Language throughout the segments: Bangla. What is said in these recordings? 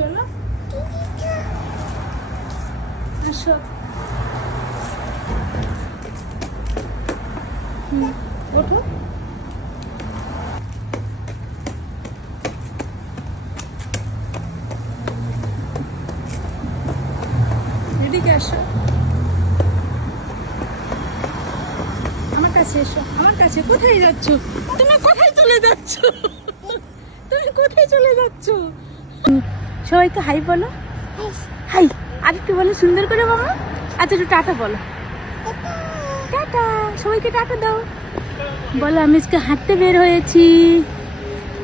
চলো আসো। ওঠো। এদিকে আসো, আমার কাছে এসো, আমার কাছে। কোথায় যাচ্ছ তুমি? কোথায় চলে যাচ্ছ তুমি? কোথায় চলে যাচ্ছ? সবাইকে হাই বলো, হাই। আর একটু বলো সুন্দর করে মামা। আচ্ছা একটু টাটা বলো, টাটা। সবাইকে টাটা দাও। বলো আমি আজকে হাঁটতে বের হয়েছি,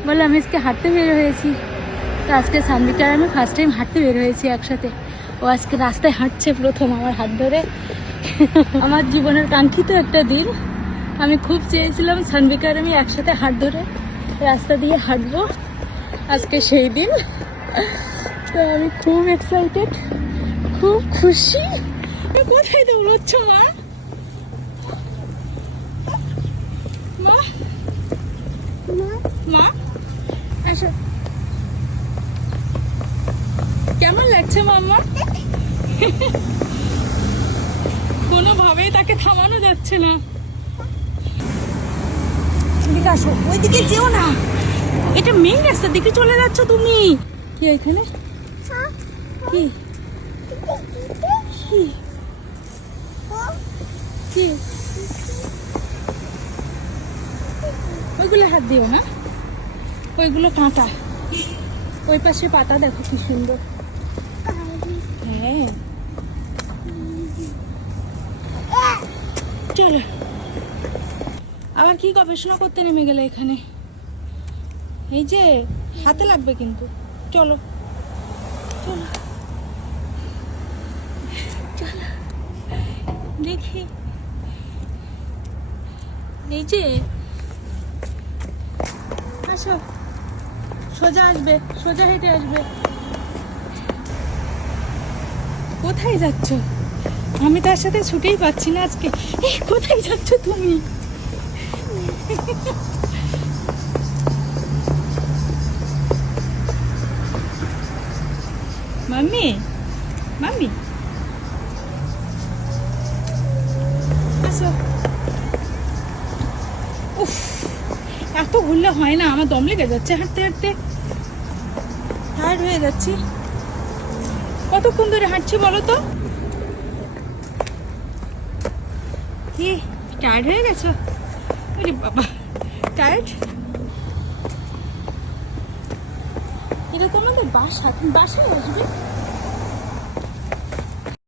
বলো আমি আজকে হাঁটতে বের হয়েছি। তো আজকে সানভিকা আর আমি ফার্স্ট টাইম হাঁটতে বের হয়েছি একসাথে। ও আজকে রাস্তায় হাঁটছে প্রথম আমার হাত ধরে। আমার জীবনের কাঙ্ক্ষিত একটা দিন। আমি খুব চেয়েছিলাম সানভিকা আর আমি একসাথে হাত ধরে রাস্তা দিয়ে হাঁটবো, আজকে সেই দিন। তো আমি খুব এক্সাইটেড, খুব খুশি। কোথায় দৌড়চ্ছ মা? মা মা আসো। কেমন লাগছে মাম্মা? কোনোভাবেই তাকে থামানো যাচ্ছে না। এদিকে আসো, ওইদিকে যেও না, এটা মেইন রাস্তার দিকে চলে যাচ্ছ তুমি। কি এখানে কি কি কি? ওইগুলো হাত দিও না, ওইগুলো কাঁটা। ওই পাশে পাতা দেখো কি সুন্দর। হ্যাঁ চলো। আবার কি গবেষণা করতে নেমে গেলে এখানে? এই যে হাতে লাগবে কিন্তু। চলো চলো চলো দেখি। এই যে আসো, সোজা আসবে, সোজা হেঁটে আসবে। কোথায় যাচ্ছ? আমি তার সাথে ছুটেই পাচ্ছি না আজকে। কোথায় যাচ্ছ তুমি? মাম্মি মাম্মি আসো। উফ, এত ঘুরলে হয় না, আমার দম লেগে যাচ্ছে হাঁটতে হাঁটতে, টায়ার্ড হয়ে যাচ্ছি। কতক্ষণ ধরে হাঁটছি বলো তো? কি টায়ার্ড হয়ে গেছো? আরে বাবা, টায়ার্ড। এটা তোমাদের বাসা, তুমি বাসায় আসবে?